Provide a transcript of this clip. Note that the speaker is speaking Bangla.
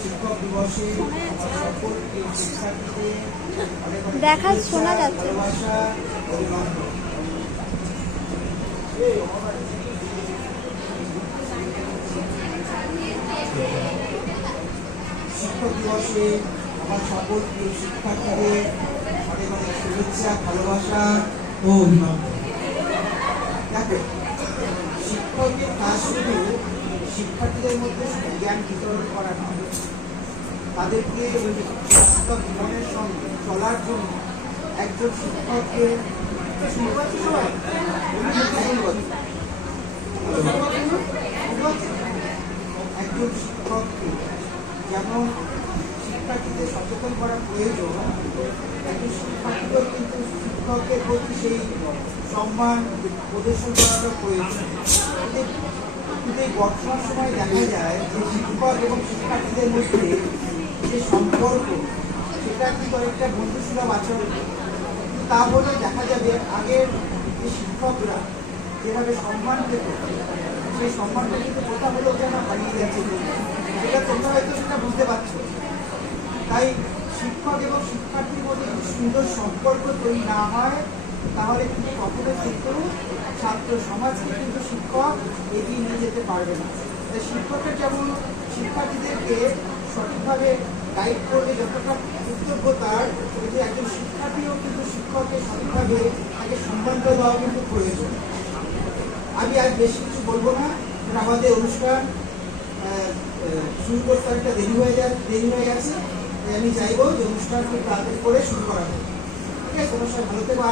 শিক্ষক দিবসে সকল শিক্ষার্থীদের দেখা শোনা যাচ্ছে। ভালোবাসা অভিনন্দন। শিক্ষক দিবসে আমার সকল শিক্ষার্থীদের অনেক অনেক শুভেচ্ছা, ভালোবাসা ও অভিনন্দন। দেখো, শিক্ষকের কাজ শুধু শিক্ষার্থীদের মধ্যে জ্ঞান বিতরণ করা নয়, তাদেরকে বাস্তব জীবনের সঙ্গে চলার জন্য একজন শিক্ষককে একজন শিক্ষককে যেমন শিক্ষার্থীদের সচেতন করা প্রয়োজন, একজন শিক্ষার্থীদের কিন্তু শিক্ষকের প্রতি সেই সম্মান প্রদর্শন করাটা প্রয়োজন। কিন্তু এই বর্তমান সময়ে দেখা যায় যে শিক্ষক এবং শিক্ষার্থীদের মধ্যে যে সম্পর্ক, সেটা কিন্তু অনেকটা বন্ধুসুলভ আচরণ। তা বলে দেখা যাবে আগের যে শিক্ষকরা যেভাবে সম্মান পেত, সেই সম্মানটা কিন্তু কোথা হলেও যেন হারিয়ে যাচ্ছে। সেটা তোমরা হয়তো সেটা বুঝতে পারছো। তাই শিক্ষক এবং শিক্ষার্থীর মধ্যে যদি সুন্দর সম্পর্ক তৈরি না হয়, তাহলে কিন্তু কখনো কিন্তু ছাত্র সমাজকে কিন্তু শিক্ষক এগিয়ে নিয়ে যেতে পারবে না। তাই শিক্ষকের যেমন শিক্ষার্থীদেরকে সঠিকভাবে গাইড করবে যতটা কর্তব্য তার, কিন্তু একজন শিক্ষার্থীও কিন্তু শিক্ষককে সঠিকভাবে তাকে সম্মান দেওয়া কিন্তু প্রয়োজন। আমি আজ বেশি কিছু বলবো না, আমাদের অনুষ্ঠান শুরু করতে একটা দেরি হয়ে গেছে। আমি চাইবো যে অনুষ্ঠান খুব তাড়াতাড়ি করে শুরু করা হবে। ঠিক আছে, তোমার সবাই ভালো থেকো।